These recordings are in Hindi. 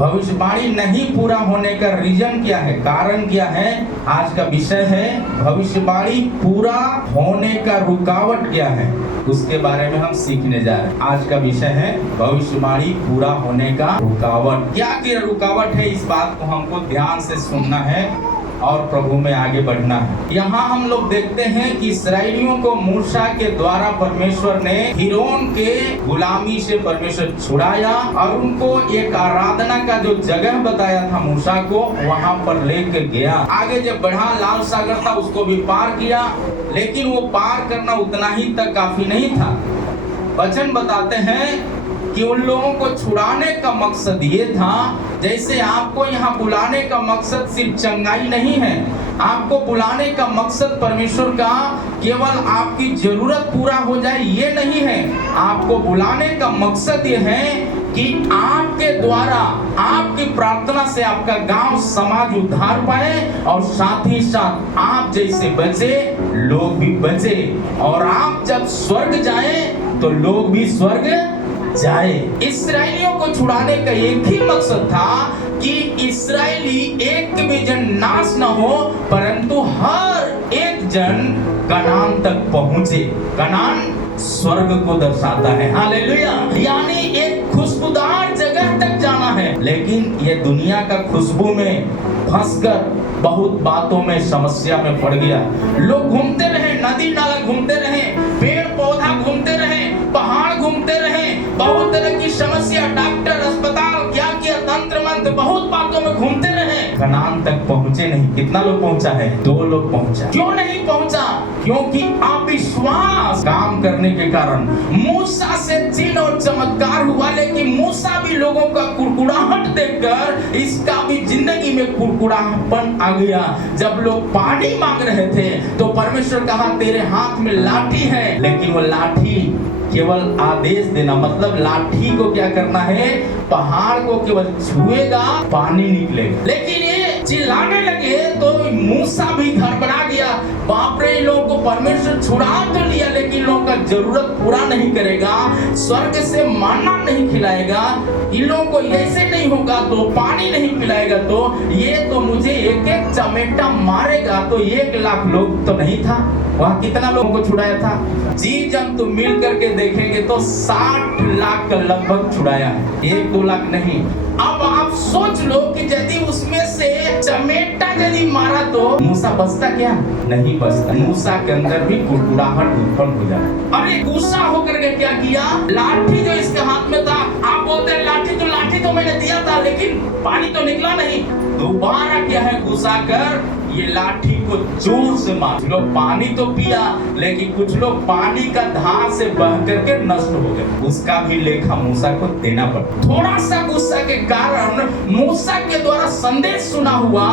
भविष्यवाणी नहीं पूरा होने का रीजन क्या है, कारण क्या है? आज का विषय है भविष्यवाणी पूरा होने का रुकावट क्या है, उसके बारे में हम सीखने जा रहे हैं। आज का विषय है भविष्यवाणी पूरा होने का रुकावट। क्या रुकावट है, इस बात को हमको ध्यान से सुनना है और प्रभु में आगे बढ़ना है। यहाँ हम लोग देखते हैं कि इस्राएलियों को मूसा के द्वारा परमेश्वर ने फिरौन के गुलामी से परमेश्वर छुड़ाया और उनको एक आराधना का जो जगह बताया था मूसा को, वहाँ पर लेकर गया। आगे जब बढ़ा, लाल सागर था, उसको भी पार किया, लेकिन वो पार करना उतना ही तक काफी नहीं था। वचन बताते हैं कि उन लोगों को छुड़ाने का मकसद ये था, जैसे आपको यहाँ बुलाने का मकसद सिर्फ चंगाई नहीं है, आपको बुलाने का मकसद परमेश्वर का केवल आपकी जरूरत पूरा हो जाए ये नहीं है। आपको बुलाने का मकसद ये है कि आपके द्वारा, आपकी प्रार्थना से आपका गांव समाज उद्धार पाए और साथ ही साथ आप जैसे बचे लोग भी बचे, और आप जब स्वर्ग जाए तो लोग भी स्वर्ग जाए। इस्राएलियों को छुड़ाने का एक ही मकसद था कि इस्राएली एक भी जन नाश न हो, परंतु हर एक जन कनान तक पहुंचे। कनान स्वर्ग को दर्शाता है, हालेलुया। यानी एक खुशबूदार जगह तक जाना है, लेकिन ये दुनिया का खुशबू में फंसकर बहुत बातों में समस्या में पड़ गया। लोग घूमते रहे, नदी नाला घूमते रहे, पेड़ पौधा घूमते रहे, पहाड़ घूमते रहे, बहुत तरह की समस्या, डॉक्टर, अस्पताल, क्या किया, तंत्र मंत्र, बहुत बातों में घूमते रहे, कनान तक पहुंचे नहीं। कितना लोग पहुंचा है? 2 लोग पहुंचा। क्यों नहीं पहुंचा? क्योंकि अविश्वास काम करने के कारण। मूसा से चिन्ह और चमत्कार हुआ, लेकिन मूसा भी लोगों का कुड़कुड़ाहट देखकर इसका भी जिंदगी में कुड़कुड़ापन आ गया। जब लोग पानी मांग रहे थे तो परमेश्वर कहा तेरे हाथ में लाठी है, लेकिन वो लाठी केवल आदेश देना, मतलब लाठी को क्या करना है, पहाड़ को केवल छुएगा पानी निकलेगा। लेकिन ये चिल्लाने लगे तो मूसा भी गड़बड़ा गया। बाप रे, इन लोगों को परमेश्वर छुड़ा तो लिया, लेकिन लोगों का जरूरत पूरा नहीं करेगा, स्वर्ग से मन्ना नहीं खिलाएगा, इन लोगों को ऐसे नहीं होगा तो पानी नहीं पिलाएगा, तो ये तो मुझे एक एक चमेटा मारेगा। तो 1 लाख लोग तो नहीं था, वहाँ कितना लोगों को छुड़ाया था? जीव जंतु मिल करके देखेंगे तो 60 लाख का लगभग छुड़ाया है, 1-2 लाख नहीं। अब आप सोच लो कि यदि उसमें से चमेटा यदि मारा तो मूसा बचता क्या? नहीं बचता। मूसा के अंदर भी कुड़कुड़ाहट उत्पन्न हो जाता। अरे गुस्सा होकर के क्या किया, लाठी जो इसके हाथ में था, आप बोलते हैं लाठी तो मैंने दिया था, लेकिन पानी तो निकला नहीं। दोबारा क्या है, गुस्सा कर ये लाठी को जोर से मार। लोग पानी तो पिया, लेकिन कुछ लोग पानी का धार से बह करके नष्ट हो गए। उसका भी लेखा मूसा को देना पड़ा। थोड़ा सा गुस्सा के कारण मूसा के द्वारा संदेश सुना हुआ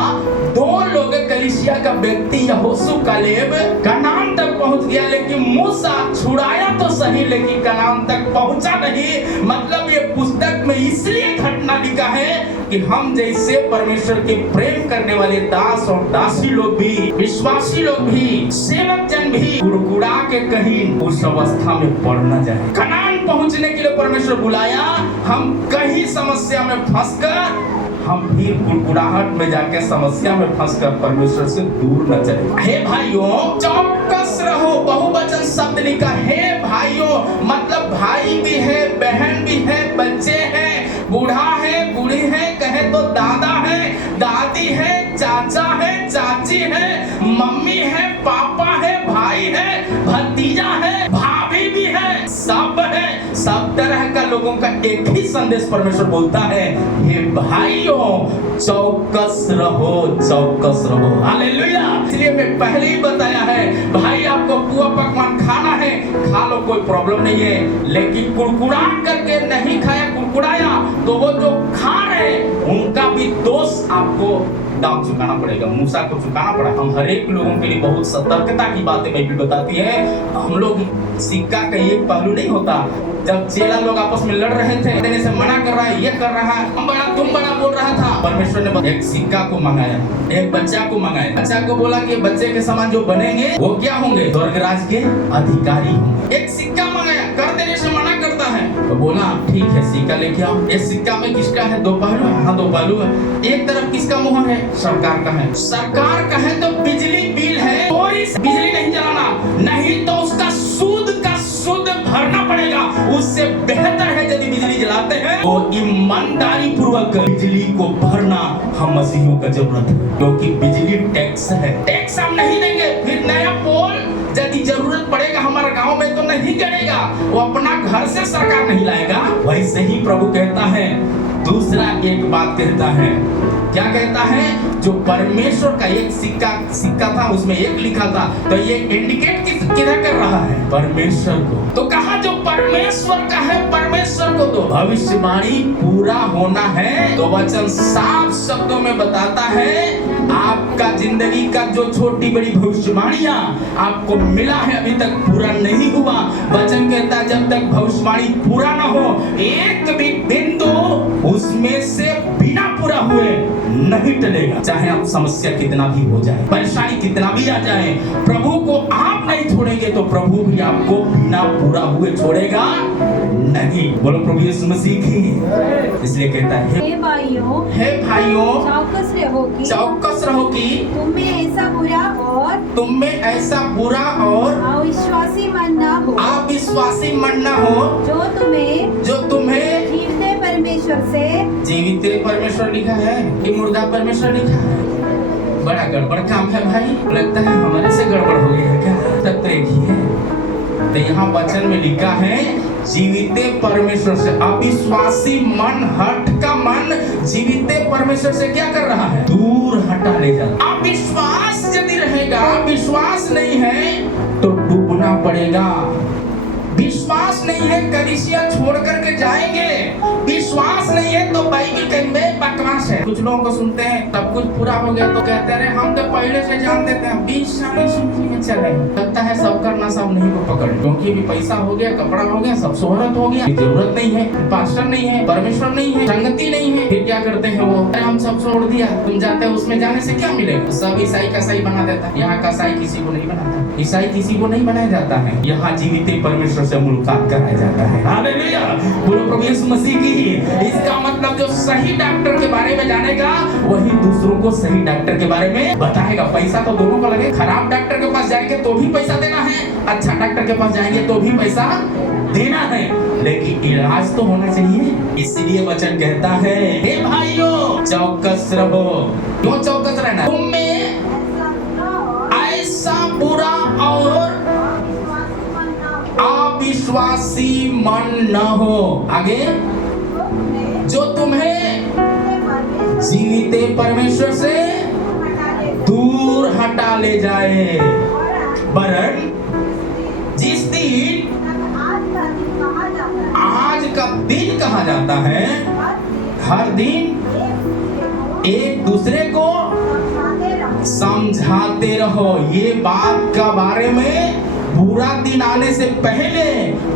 2 लोग, कलीसिया का व्यक्ति यहोशू कालेब कनान तक पहुंच गया, लेकिन मूसा छुड़ाया तो सही, लेकिन कनान तक पहुंचा नहीं। मतलब ये पुस्तक में इसलिए घटना लिखा है कि हम जैसे परमेश्वर के प्रेम करने वाले दास और दासी लोग भी, विश्वासी लोग भी, सेवक जन भी कुड़कुड़ा के कहीं उस अवस्था में पड़ न जाए। कनान पहुंचने के लिए परमेश्वर बुलाया, हम कहीं समस्या में फंसकर हम फिर कुड़कुड़ाहट में जाके समस्या में फंसकर परमेश्वर से दूर न चले। हे भाइयों, चौकस रहो। बहुवचन शब्द लिखा है भाइयों, मतलब भाई भी है, बहन भी है, बच्चे हैं, बूढ़ा है, बूढ़ी है, कहे तो दादा है, दादी है, चाचा है, चाची है, मम्मी है, पापा है, भाई है, भतीजा है, भाभी भी है, सब है। सब तरह का लोगों का एक ही संदेश परमेश्वर बोलता है, हे भाइयों चौकस रहो, चौकस रहो। हालेलुया। इसलिए मैं पहले ही बताया है, भाई आपको पुआ पकवान खाना है, खा लो, कोई प्रॉब्लम नहीं है, लेकिन कुड़कुड़ा करके नहीं खाया, कुड़कुड़ाया तो वो जो खा रहे उनका भी दोष आपको दाम चुकाना पड़ेगा। मूसा को चुकाना पड़ा। हम हर एक लोगों के लिए बहुत सतर्कता की बातें बाइबल बताती है। हम लोग सिक्का का एक पहलू नहीं होता। जब चेला लोग आपस में लड़ रहे थे, देने से मना कर रहा है, ये कर रहा है, हम बड़ा तुम बड़ा बोल रहा था, परमेश्वर ने एक सिक्का को मंगाया, एक बच्चा को मंगाया। बच्चा को बोला कि बच्चे के समान जो बनेंगे वो क्या होंगे? स्वर्ग राज के अधिकारी होंगे। एक सिक्का मंगाया, कर देने से मना करता है। तो बोला ठीक है सिक्का लेके आओ। ये सिक्का में किसका है? दो पहलू है। हाँ दो पहलू है। एक तरफ किसका मोहर है? सरकार का है। सरकार का है तो बिजली बिल है, कोई बिजली नहीं जलाना, नहीं तो उसका सूद का सूद भरना पड़ेगा। उससे बेहतर है यदि बिजली जलाते हैं तो ईमानदारी पूर्वक बिजली को भरना हम मसीहियों का जरूरत है, क्योंकि बिजली टैक्स है। टैक्स हम नहीं देंगे, फिर नया पोल यदि जरूरत पड़ेगा हमारे गांव में तो नहीं करेगा, वो अपना घर से सरकार नहीं लाएगा। वैसे ही प्रभु कहता है, दूसरा एक बात कहता है, क्या कहता है? जो परमेश्वर का एक सिक्का था उसमें एक लिखा था, तो ये इंडिकेट किधर कर रहा है? परमेश्वर को। तो कहा जो परमेश्वर का है परमेश्वर को दो। भविष्यवाणी पूरा होना है तो वचन साफ शब्दों में बताता है, आपका जिंदगी का जो छोटी बड़ी भविष्यवाणियां आपको मिला है अभी तक पूरा नहीं हुआ। वचन कहता है जब तक भविष्यवाणी पूरा ना हो, एक भी बिंदु उसमें से बिना पूरा हुए नहीं टलेगा। चाहे आप समस्या कितना भी हो जाए, परेशानी कितना भी आ जाए, प्रभु को आप नहीं छोड़ेंगे तो प्रभु भी आपको बिना पूरा हुए छोड़ेगा नहीं। बोलो प्रभु यीशु मसीह की। इसलिए कहता है, हे भाइयों चौकस रहो कि तुम में ऐसा बुरा और अविश्वासी मन न हो जो तुम्हें जीवित परमेश्वर लिखा है कि मुर्दा परमेश्वर लिखा है। बड़ा गड़बड़ काम है भाई, लगता है हमारे से गड़बड़ हो गया है क्या? तब तो एक ही है। तो यहाँ वचन में लिखा है जीवित परमेश्वर से। अविश्वासी मन, हट का मन जीवित परमेश्वर से क्या कर रहा है? दूर हटा ले जाता। अविश्वास यदि रहेगा, विश्वास नहीं है तो डूबना पड़ेगा। विश्वास नहीं है कलीसिया छोड़ करके जाएंगे, विश्वास नहीं है तो बाइबल कहेंगे बकवास है। कुछ लोगों को सुनते हैं तब कुछ पूरा हो गया तो कहते हैं हम तो पहले से जानते थे, 20 साल में चले। लगता है सब करना सब नहीं को पकड़, क्योंकि भी पैसा हो गया, कपड़ा हो गया, सब शोहरत हो गया, जरूरत नहीं है, पास्टर नहीं है, परमेश्वर नहीं है, संगति नहीं है, फिर क्या करते हैं वो? हम सब छोड़ दिया, तुम जाते हो उसमें जाने से क्या मिलेगा? सब ईसाई का सही बना देता है। यहाँ का सही किसी को नहीं बनाता, ईसाई किसी को नहीं बनाया जाता है। यहाँ जीवित परमेश्वर से मुलाकात कराया जाता है। हालेलुया, बोलो प्रभु यीशु मसीह की। इसका मतलब जो सही डॉक्टर के बारे में जानेगा वही दूसरों को सही डॉक्टर के बारे में बताएगा। पैसा तो दोनों को लगे, खराब डॉक्टर के पास जाएंगे तो भी पैसा देना है, अच्छा डॉक्टर के पास जाएंगे तो भी पैसा देना है, लेकिन इलाज तो होना चाहिए। इसलिए वचन कहता है, हे भाइयों चौकस रहो। क्यों चौकस रहना? तुम में ऐसा बुरा और अविश्वासी मन न हो, आगे, जो तुम्हें जीवित परमेश्वर से दूर हटा ले जाए। वरन जिस दिन आज का दिन कहा जाता है, हर दिन एक दूसरे को समझाते रहो। ये बात का बारे में बुरा दिन आने से पहले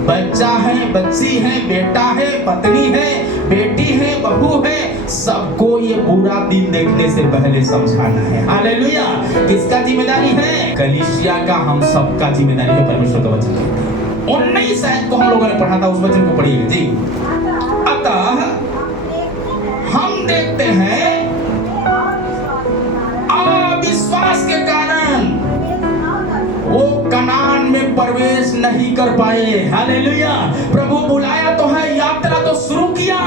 बच्चा है, बच्ची है, बेटा है, पत्नी है, बेटी है, बहू है, सबको ये बुरा दिन देखने से पहले समझाना है। हालेलुया, किसका जिम्मेदारी है? कलीसिया का, हम सबका जिम्मेदारी है। परमेश्वर का वचन कहता है 19 आयत को हम लोगों ने पढ़ा था, उस वचन को पढ़िएगा जी। अतः हम देखते हैं अविश्वास के कारण वो कनान में प्रवेश नहीं कर पाए। हालेलुया, प्रभु बुलाया तो है, यात्रा तो शुरू किया,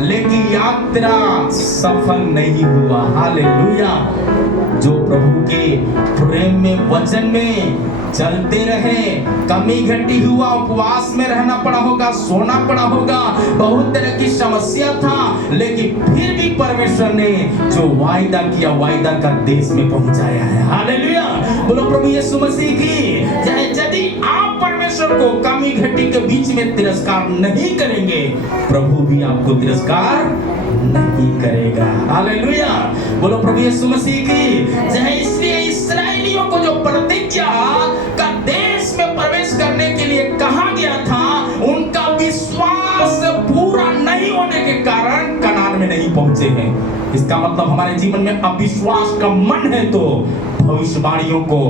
लेकिन यात्रा सफल नहीं हुआ। हालेलुया, जो प्रभु के प्रेम में, वचन में चलते रहे, कमी घटी हुआ, उपवास में रहना पड़ा होगा, सोना पड़ा होगा, बहुत तरह की समस्या था, लेकिन फिर भी परमेश्वर ने जो वायदा किया, वायदा का देश में पहुंचाया है। हालेलुया, बोलो प्रभु यीशु मसीह की। यदि आप परमेश्वर को कमी घटी के बीच में तिरस्कार नहीं करेंगे, प्रभु भी आपको तिरस्कार नहीं करेगा। हालेलुया, बोलो प्रभु यीशु मसीह की। इसलिए इस्राएलियों को जो प्रतिज्ञा का देश में प्रवेश करने के लिए कहा गया था, उनका विश्वास पूरा नहीं होने के कारण कनान में नहीं पहुंचे हैं। इसका मतलब हमारे जीवन में अविश्वास का मन है तो भविष्यवाणियों को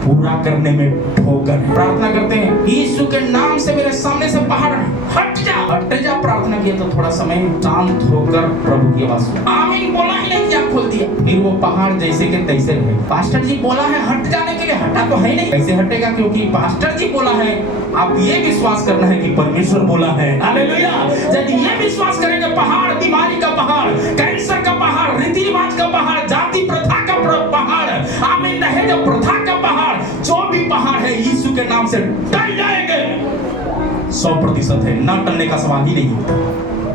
पूरा करने में ठोकर है। प्रार्थना करते हैं, यीशु के नाम से मेरे सामने से पहाड़ हट जा, हट जा। प्रार्थना किया तो थोड़ा समय शांत होकर प्रभु की आवाज सुनी। आमीन बोला ही नहीं, क्या खोल दिया, फिर वो पहाड़ जैसे के तैसे रहे। पास्टर जी बोला है हट जाने के लिए, हटा तो है नहीं, कैसे हटेगा, क्योंकि पास्टर जी बोला है। आप ये विश्वास करना है कि परमेश्वर बोला है। हालेलुया। यदि ये विश्वास करेंगे, पहाड़, बीमारी का पहाड़, कैंसर का पहाड़, रीति रिवाज का पहाड़, जाति प्रथा का पहाड़, आमीन है, जो प्रथा का पहाड़, जो भी पहाड़ है यीशु के नाम से टल जाएंगे। 100% है, ना टलने का सवाल ही नहीं होता।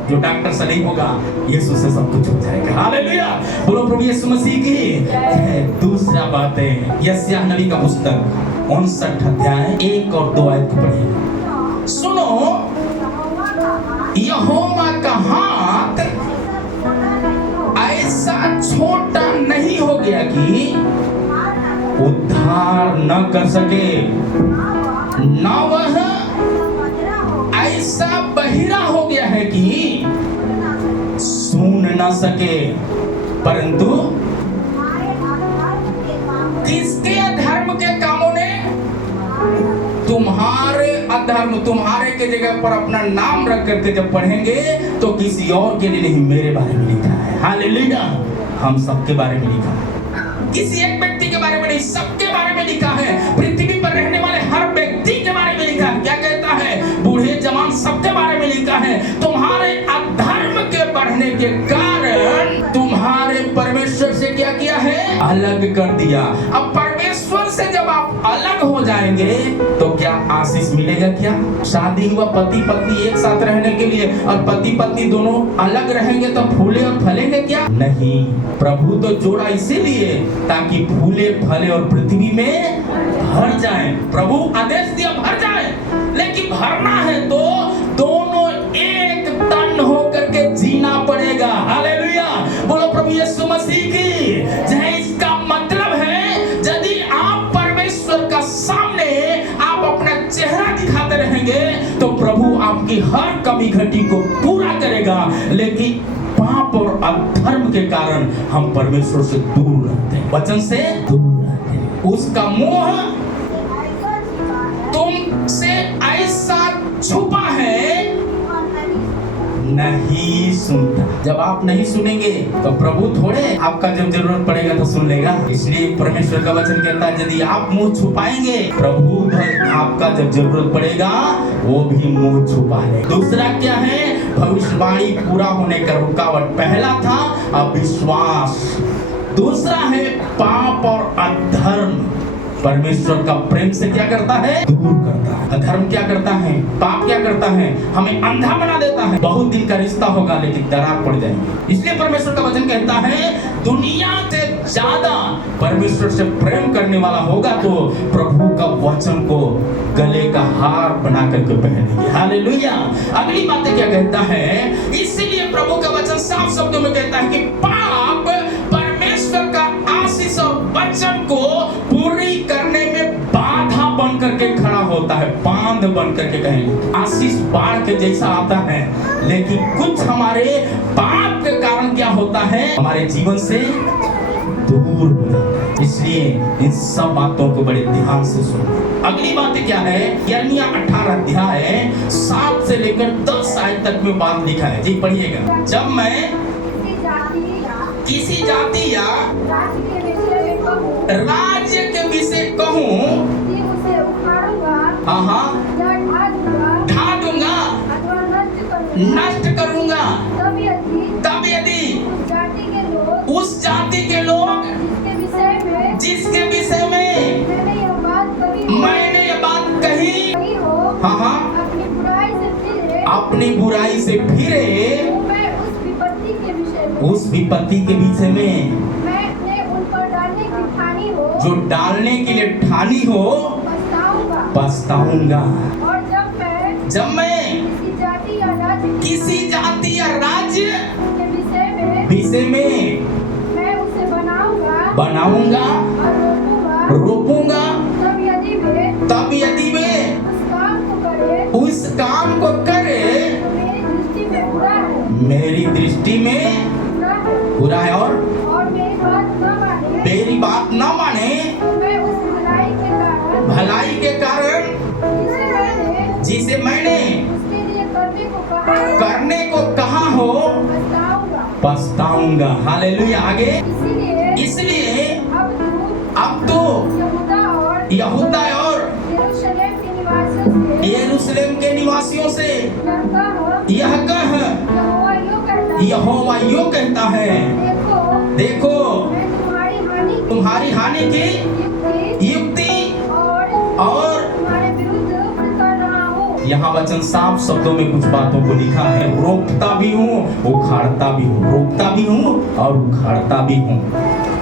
जो डॉक्टर से नहीं होगा, यीशु से सब कुछ हो जाएगा। हालेलुया। बोलो प्रभु यीशु मसीह की जय। दूसरा बात है, यशायाह नबी का पुस्तक 59 अध्याय 1 और 2 आयत को पढ़िए। सुनो, यहोवा का हाथ ऐसा छोटा नहीं हो गया कि उद्धार न कर सके, न वह ऐसा बहिरा हो गया है कि सुन न सके, परंतु किसके अधर्म के कामों ने, तुम्हारे अधर्म, तुम्हारे के जगह पर अपना नाम रख करके जब पढ़ेंगे तो किसी और के लिए नहीं, मेरे बारे में लिखा है। हालेलुया। हम सबके बारे में लिखा है, किसी एक व्यक्ति के बारे में नहीं, सबके बारे में लिखा है। पृथ्वी पर रहने वाले हर व्यक्ति के बारे में लिखा है। क्या कहता है, बूढ़े जवान सबके बारे में लिखा है। तुम्हारे अधर्म के बढ़ने के कारण तुम्हारे परमेश्वर से क्या किया है, अलग कर दिया। अब परमेश्वर से जब आप अलग हो जाएंगे तो क्या आशीष मिलेगा? क्या शादी हुआ, पति पत्नी एक साथ रहने के लिए, और पति पत्नी दोनों अलग रहेंगे तो फूले और फलेंगे क्या? नहीं। प्रभु तो जोड़ा इसीलिए ताकि फूले फले और पृथ्वी में भर जाए। प्रभु आदेश दिया भर जाए, लेकिन भरना है तो दोनों एक तन होकर के जीना पड़ेगा। हालेलुया। बोलो प्रभु यीशु मसीह की जय। इसका मतलब है, यदि आप परमेश्वर का सामने आप अपना चेहरा दिखाते रहेंगे तो प्रभु आपकी हर कमी घटी को पूरा करेगा। लेकिन पाप और अधर्म के कारण हम परमेश्वर से दूर रहते हैं, वचन से दूर रहते हैं। उसका मुंह तुमसे ऐसा छुपा है, नहीं सुनता। जब आप नहीं सुनेंगे तो प्रभु थोड़े आपका जब जरूरत पड़ेगा तो सुन लेगा। इसलिए परमेश्वर का वचन कहता है, यदि आप मुंह छुपाएंगे, प्रभु आपका जब जरूरत पड़ेगा वो भी मुंह छुपा ले। दूसरा क्या है, भविष्यवाणी पूरा होने का रुकावट। पहला था अविश्वास, दूसरा है पाप और अधर्म। परमेश्वर का प्रेम से क्या करता है, दूर करता है। अधर्म क्या करता है, पाप क्या करता है, हमें अंधा बना देता है। बहुत दिन का रिश्ता होगा लेकिन दरार पड़ जाएंगे। इसलिए परमेश्वर का वचन कहता है, दुनिया से ज्यादा परमेश्वर से प्रेम करने वाला होगा तो प्रभु का वचन को गले का हार बना करके पहनेंगे। हालेलुया। अगली बात क्या कहता है, इसीलिए प्रभु का वचन साफ शब्दों में कहता है कि पाप परमेश्वर का आशीष और वचन को पूरी करने में बाधा बन करके खड़ा होता है, बांध बन करके कहेंगे। आशीष बाढ़ के जैसा आता है, लेकिन कुछ हमारे पाप के कारण क्या होता है, हमारे जीवन से दूर हो जाता है। इसलिए इन सब बातों को बड़े ध्यान से सुनो। अगली बात क्या है, यिर्मयाह 18 अध्याय 7 से लेकर 10 आयत तक में बात लिखा है। जी पढ़िएगा। जब मैं किसी जाति या राज्य के विषय कहूँ, हाँ ढा दूंगा, नष्ट करूंगा, तब यदि उस जाति के लोग जिसके विषय में मैंने ये बात कही, हाँ अपनी बुराई से फिरे, उस विपत्ति के विषय में जो डालने के लिए ठानी हो, पछताऊंगा। और जब मैं किसी जाति या राज्य विषय में मैं उसे बनाऊंगा, रोपूंगा, तब यदि वे उस काम को करे, मेरी दृष्टि में बुरा है और मेरी बात न माने, पछताऊंगा। हालेलुया। आगे इसलिए अब तो यहूदा और यरूशलेम के निवासियों से यह कह, यहोवा यूं कहता है, देखो तुम्हारी हानि की युक्ति और यहाँ वचन साफ शब्दों में कुछ बातों को लिखा है। रोकता भी हूँ, उखाड़ता भी हूँ, रोकता भी हूँ और उखाड़ता भी हूँ।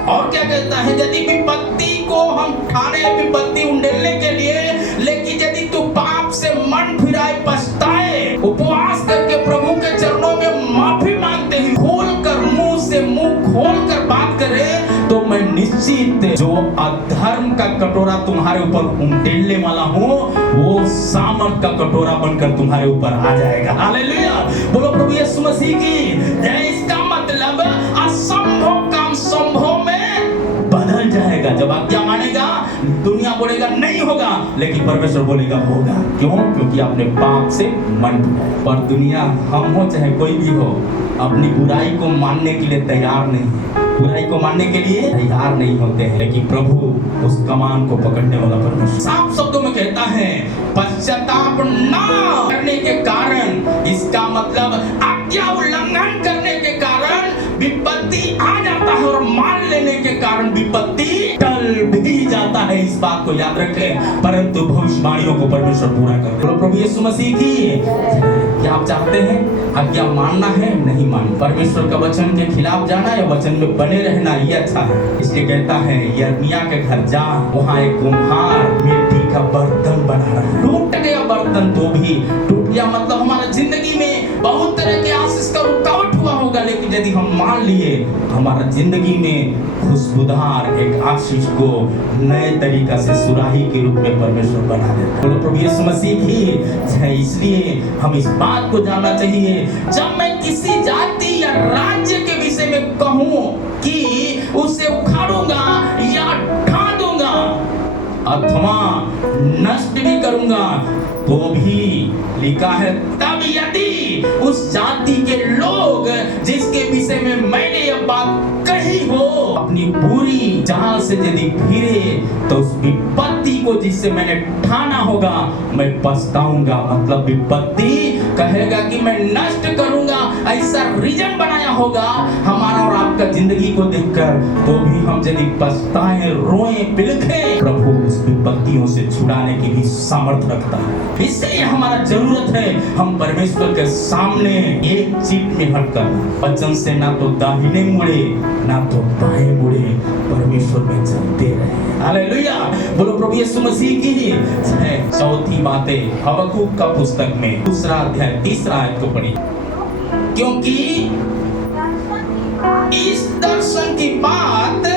और क्या कहता है, यदि विपत्ति को हम ठाने, विपत्ति उंडेलने के लिए, लेकिन यदि तू पाप से मन फिराए, पछताए, उपवास करके प्रभु के चरणों में माफी मांगते ही खोल कर, मुंह से मुंह खोल कर बात करे, तो मैं निश्चित जो अधर्म का कटोरा तुम्हारे ऊपर उंडेलने वाला हूँ, वो सामर्थ का कटोरा बनकर तुम्हारे ऊपर आ जाएगा। हालेलुया। बोलो प्रभु यीशु मसीह की जय। इसका मतलब असंभव काम संभव में बदल जाएगा। जब आज्ञा मानेगा, दुनिया बोलेगा नहीं होगा, लेकिन परमेश्वर बोलेगा होगा। क्यों? क्योंकि आपने पाप से मन फिराया। पर दुनिया, हम हो चाहे कोई भी हो, अपनी बुराई को मानने के लिए तैयार नहीं है, बुराई को मानने के लिए तैयार नहीं होते हैं। लेकिन प्रभु उस कमान को पकड़ने वाला परमेश्वर साफ शब्दों में कहता है, पश्चाताप ना करने के कारण, इसका मतलब आज्ञा उल्लंघन करने के कारण विपत्ति आ जाता है, और मान लेने के कारण विपत्ति टल भी जाता है। इस बात को याद रखें। परंतु भविष्यवाणियों को परमेश्वर पूरा कर दे। प्रभु यीशु मसीह की क्या आप चाहते हैं? आज्ञा मानना है, नहीं मानना, परमेश्वर का वचन के खिलाफ जाना या वचन में बने रहना, ये अच्छा है। इसलिए कहता है, यिर्मयाह के घर जा, वहाँ एक कुम्हार मिट्टी का बर्तन बना रहा है। टूट गया बर्तन तो भी टूट गया, मतलब हमारा जिंदगी में बहुत तरह के आशीष का रुकावट हुआ होगा, लेकिन यदि हम मान लिए, हमारा जिंदगी में खुशबूदार एक आशीष को नए तरीका से सुराही के रूप में परमेश्वर बना देता है। बोलो प्रभु यीशु मसीह की जय। इसलिए हम इस बात को जानना चाहिए, जब मैं किसी जाति या राज्य के विषय में कहूं कि उसे उखाड़ूंगा या ढा दूंगा अथवा नष्ट भी करूंगा, तो भी लिखा है, तब यदि उस जाति के लोग जिसके विषय में मैंने यह बात कही हो अपनी पूरी जाल से यदि फिरे, तो उस विपत्ति को जिससे मैंने ठाना होगा, मैं पछताऊंगा। मतलब विपत्ति कहेगा कि मैं नष्ट करूंगा, ऐसा रीजन बनाया होगा हमारा और आपका जिंदगी को देखकर, तो भी हम यदि पछताएं, रोएं, बिलखें, प्रभु उस विपत्तियों से छुड़ाने की भी सामर्थ रखता है। इसलिए हमारा जरूरत है, हम परमेश्वर के सामने एक सीट में हटकर वचन से ना तो दाहिने मुड़े ना तो बाएं मुड़े, परमेश्वर में चलते रहे। हालेलुया। बोलो प्रभु यीशु मसीह की जय। चौथी बातें हबक्कुक का पुस्तक में 2 अध्याय 3 आयत को पढ़िए। क्योंकि इस दर्शन की बात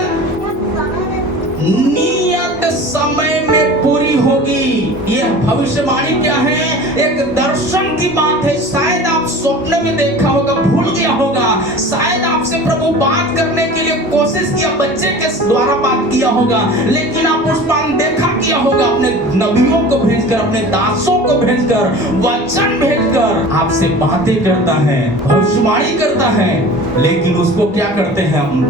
नियत समय में पूरी होगी। यह भविष्यवाणी क्या है? एक दर्शन की बात है। शायद आप स्वप्न में देखा होगा, भूल गया होगा, शायद आपसे प्रभु बात करने के लिए कोशिश किया, बच्चे के द्वारा बात किया होगा, लेकिन आप उस पर देखा किया होगा, अपने नबियों को भेजकर, अपने दासों को भेजकर, वचन भेजकर आपसे बातें करता है, भविष्यवाणी करता है, लेकिन उसको क्या करते हैं? हम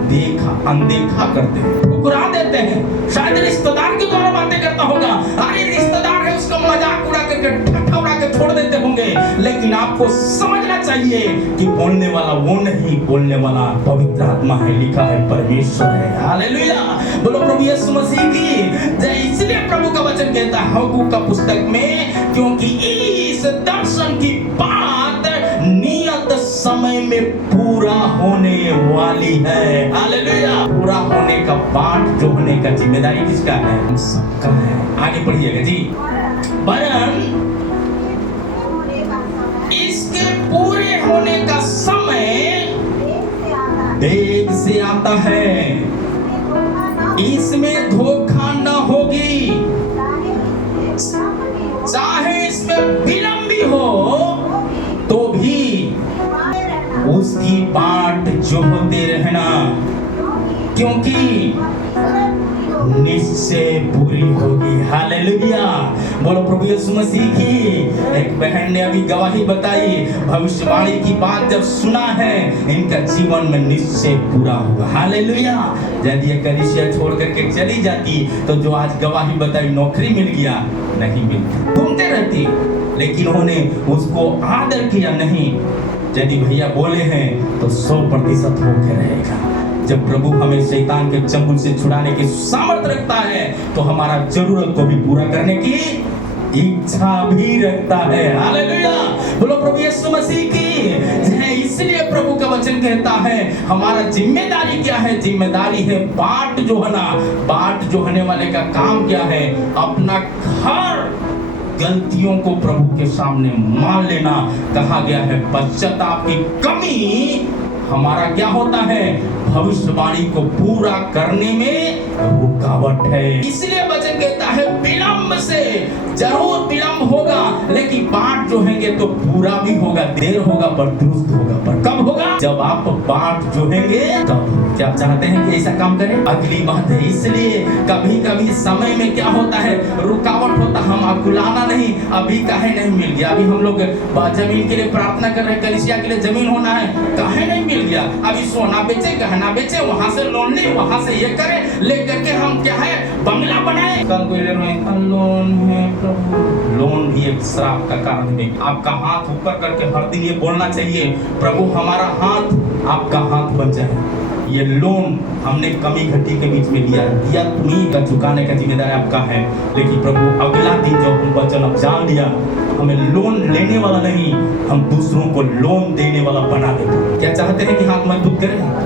अनदेखा करते हैं, ठुकरा देते हैं। शायद रिश्तेदार के द्वारा बातें करता होगा, अरे रिश्तेदार है, उसका मजाक उड़ा करके, ठट्ठा उड़ा के छोड़ देते होंगे, लेकिन आपको समझना चाहिए कि बोलने वाला वो नहीं, बोलने वाला पवित्र आत्मा है, लिखा है परमेश्वर है। हालेलुया। बोलो प्रभु यीशु मसीह की जय। इसलिए प्रभु का वचन कहता है हबक्कुक का पुस्तक में, क्योंकि इस दर्शन की बात नियत समय में पूरा होने वाली है। हालेलुया। पूरा होने का पाठ जो होने का जिम्मेदारी किसका है? हम सबका है। आगे पढ़िएगा जी। वरन इसके पूरे होने का समय देर से आता है, इसमें धोखा न होगी, चाहे इसमें विलंब भी हो तो भी उसकी बाट जोहते रहना, क्योंकि निश्चय पूरी होगी। हालेलुया, बोलो प्रभु यीशु मसीह की। एक बहन ने अभी गवाही बताई, भविष्यवाणी की बात जब सुना है इनका जीवन में निश्चय पूरा होगा। हालेलुया, यदि ये कलीसिया छोड़ करके चली जाती तो जो आज गवाही बताई नौकरी मिल गया, नहीं मिलती, घूमते रहती, लेकिन उन्होंने उसको आदर किया नहीं। यदि भैया बोले हैं तो 100% होकर रहेगा। जब प्रभु हमें शैतान के चंगुल से छुड़ाने की सामर्थ्य रखता है तो हमारा जरूरत को भी पूरा करने की इच्छा भी रखता है। हालेलुया, बोलो प्रभु यीशु मसीह की। इसलिए प्रभु का वचन कहता है हमारा जिम्मेदारी क्या है? जिम्मेदारी है बाट जोहना। बाट जोहने वाले का काम क्या है? अपना हर गलतियों को प्रभु के सामने मान लेना। कहा गया है पश्चाताप की कमी हमारा क्या होता है? भविष्यवाणी को पूरा करने में रुकावट है। इसलिए वचन कहता है विलंब से जरूर विलंब होगा, लेकिन बाट जोहेंगे तो पूरा भी होगा। देर होगा पर दुरुस्त होगा। पर कब होगा? जब आप बाट जोहेंगे तब। क्या आप चाहते हैं कि ऐसा काम करें? अगली बात है, इसलिए कभी कभी समय में क्या होता है? रुकावट होता। हम अकुलाना नहीं, अभी काहे नहीं मिल गया? अभी हम लोग जमीन के लिए प्रार्थना कर रहे हैं, कलीसिया के लिए जमीन होना है, काहे नहीं मिल गया? अभी सोना बेचे, गहना बेचे, वहां से लोन ले, वहां से ये करे, लेकर के हम क्या है बंगला बनाए। कल कोई ले रहे हैं लोन है प्रभु। लोन भी एक श्राप का कारण है। आपका हाथ ऊपर करके हर दिन ये बोलना चाहिए, प्रभु हमारा हाथ आपका हाथ बन जाए। ये लोन हमने कमी घटी के बीच में दिया तुम्ही का चुकाने का जिम्मेदारी आपका है। लेकिन प्रभु अगला दिन जब वचन अब जान लिया, हमें लोन लेने वाला नहीं, हम दूसरों को लोन देने वाला बना देते। क्या चाहते हैं कि हाथ मजबूत करें?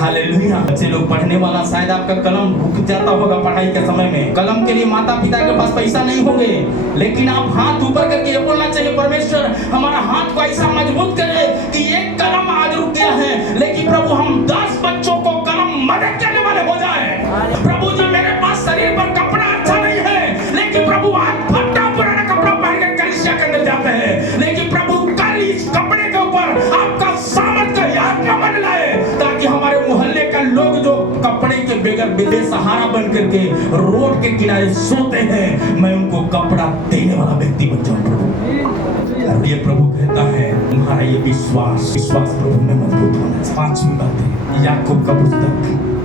हालेलुया। बच्चे लोग पढ़ने वाला, शायद आपका कलम रुक जाता होगा पढ़ाई के समय में। कलम के लिए माता पिता के पास पैसा नहीं होंगे, लेकिन आप हाथ ऊपर करके ये बोलना चाहिए, परमेश्वर हमारा हाथ को ऐसा मजबूत करे कि एक कलम आज रुक गया है, लेकिन प्रभु हम 10 बच्चों को कलम मदद करने वाले हो जाए। प्रभु जी मेरे पास शरीर पर कपड़ा अच्छा नहीं है, लेकिन प्रभु आज फटा पुराना कपड़ा पहन कर कलीसिया के अंदर जाते हैं, लेकिन प्रभु कल इस कपड़े के ऊपर आपका सामर्थ का आत्मा बन लाए, ताकि हमारे मोहल्ले का लोग जो कपड़े के बगैर बेसहारा बन करके रोड के किनारे सोते हैं, मैं उनको कपड़ा देने वाला व्यक्ति बन जाऊं प्रभु। ये प्रभु कहता है तुम्हारा ये विश्वास प्रभु में मजबूत होना चाहिए। 5वीं बात है याकूब का पुस्तक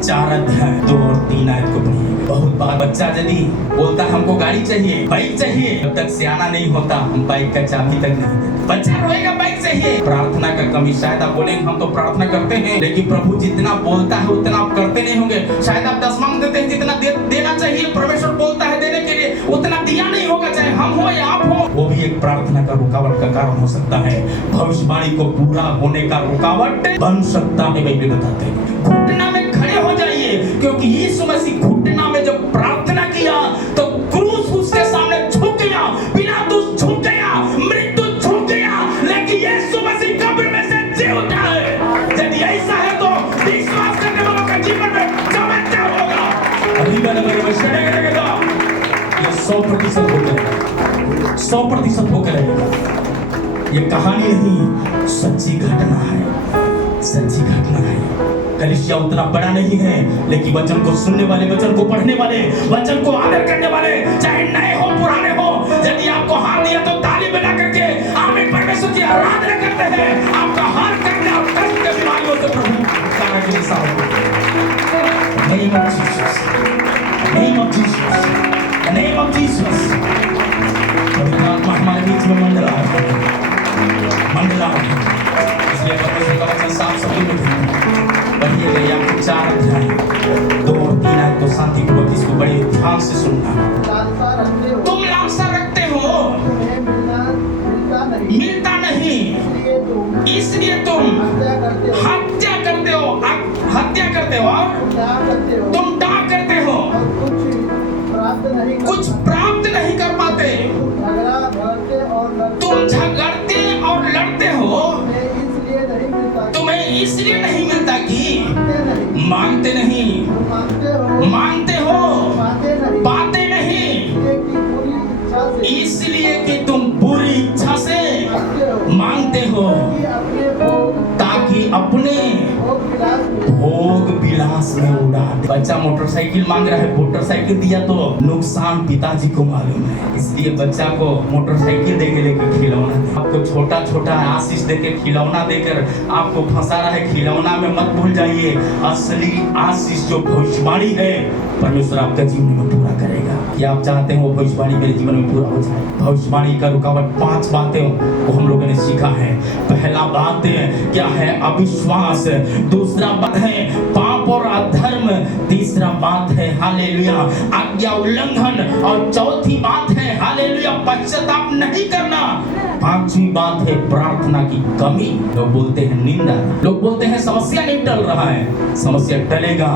4 अध्याय 2 और 3 आयत को पढ़िए। बहुत बार बच्चा यदि बोलता हमको गाड़ी चाहिए, बाइक चाहिए, जब तक सियाना नहीं होता हम बाइक का चाबी तक नहीं देते। बच्चा रोएगा बाइक चाहिए। प्रार्थना का कमी। शायद आप बोलेंगे हम तो प्रार्थना करते हैं, लेकिन प्रभु जितना बोलता है उतना आप करते नहीं होंगे। शायद आप 10वां देते हैं, जितना देना चाहिए परमेश्वर बोलता है देने के लिए उतना दिया नहीं होगा, चाहे हम हो या आप हो। वो भी एक प्रार्थना का रुकावट का कारण हो सकता है। भविष्यवाणी को पूरा होने का रुकावट बन सकता है। वे बताते हैं घुटना में खड़े हो जाइए, क्योंकि यीशु मसीह घुटना में जब प्रार्थना किया तो क्रूस उसके सामने झुक गया, पिलातुस झुक गया, मृत्यु झुक गया, लेकिन यीशु मसीह कब्र में से जी उठा है। यदि ऐसा है तो विश्वास करने वालों का जीवन में चमत्कार होगा। अभी मैंने ये 100% होकर 100% होकर ये कहानी नहीं, सच्ची घटना है, सच्ची घटना है। कलीसिया उतना बड़ा नहीं है, लेकिन वचन को सुनने वाले, वचन को पढ़ने वाले, वचन को आदर करने वाले, चाहे नए हो पुराने हो, यदि आपको हाथ दिया तो ताली बजा करके आमीन परमेश्वर की आराधना करते हैं। आपका हर करने और कष्ट के बीमारियों से प्रभु छुटकारा के लिए साथ name of Jesus, name of Jesus, name of Jesus। परमात्मा हमारे बीच में मंडला है। इसलिए परमेश्वर का वचन साफ शब्दों में पढ़िएगा। याकूब 4 अध्याय 2 और 3 आयत को शांतिपूर्वक इसको बड़े ध्यान से सुनना। तुम लालसा रखते हो, मिलता नहीं, इसलिए तुम हत्या करते हो, तुम डाक करते हो, कुछ प्राप्त नहीं कर पाते, तुम झगड़ते और लड़ते हो, तुम्हें इसलिए नहीं मिलता कि मांगते नहीं, मांगते हो, पाते नहीं, इसलिए कि तुम बुरी इच्छा से मांगते हो, ताकि अपने भोग विलास में उड़ा दे। बच्चा मोटरसाइकिल मांग रहा है, मोटरसाइकिल दिया तो नुकसान पिताजी को मालूम है, इसलिए बच्चा को मोटरसाइकिल देके लेके खिलौना दे। आपको छोटा छोटा आशीष देके खिलौना देकर आपको फंसा रहा है खिलौना में, मत भूल जाइए असली आशीष जो भविष्यवाणी है परमेश्वर आपका जीवन में पूरा करेगा। कि आप चाहते हैं वो भविष्यवाणी मेरे जीवन में पूरा हो जाए। भविष्यवाणी का रुकावट 5 बातें वो हम लोगों ने सीखा है। पहला बात क्या है? अविश्वास। दूसरा बात है पाप और अधर्म। तीसरा बात है हालेलुया आज्ञा उल्लंघन। और चौथी बात है हालेलुया पश्चाताप नहीं करना। 5वीं बात है प्रार्थना की कमी। लोग बोलते हैं निंदा, लोग बोलते हैं समस्या नहीं टल रहा है, समस्या टलेगा।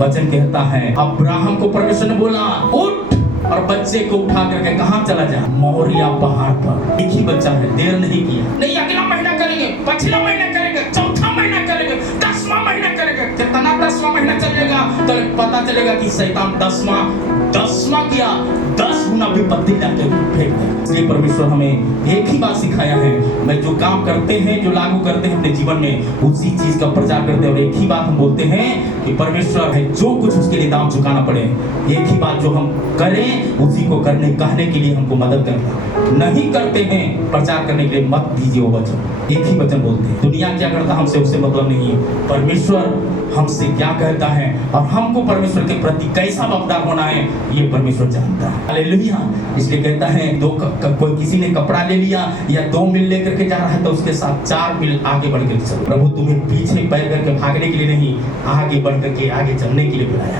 वचन कहता है अब्राहम को परमेश्वर ने बोला उठ और बच्चे को उठा करके कहां चला जा? मोरिया पहाड़ पर। एक ही बच्चा है, देर नहीं किया। नहीं अगला महीना करेंगे, पिछला महीना करेंगे, चौथा महीना करेंगे, 10वां महीना करेंगे। कितना 10वां महीना चलेगा तो पता चलेगा कि शैतान 10वां किया 10 गुना विपत्ति लाके फेंक दे। इसलिए परमेश्वर हमें एक ही बात सिखाया है, मैं जो काम करते हैं, जो लागू करते हैं अपने जीवन में, उसी चीज का प्रचार करते हैं। और एक ही बात हम बोलते हैं कि परमेश्वर है जो कुछ उसके लिए दाम चुकाना पड़े। एक ही बात जो हम करें उसी को करने कहने के लिए हमको मदद करना। नहीं करते हैं प्रचार करने के लिए मत दीजिए वो वचन। एक ही वचन बोलते हैं। दुनिया क्या करता है हमसे उससे मतलब नहीं है, परमेश्वर हमसे क्या कहता है और हमको परमेश्वर के प्रति कैसा वफादार होना है ये परमेश्वर जानता है। हालेलुया। इसलिए कहता है कोई किसी ने कपड़ा ले लिया या 2 मील लेकर के जा रहा है तो उसके साथ 4 मील आगे बढ़ कर चलो। प्रभु तुम्हें पीछे पैर करके भागने के लिए नहीं, आगे बढ़ करके आगे चलने के लिए बुलाया।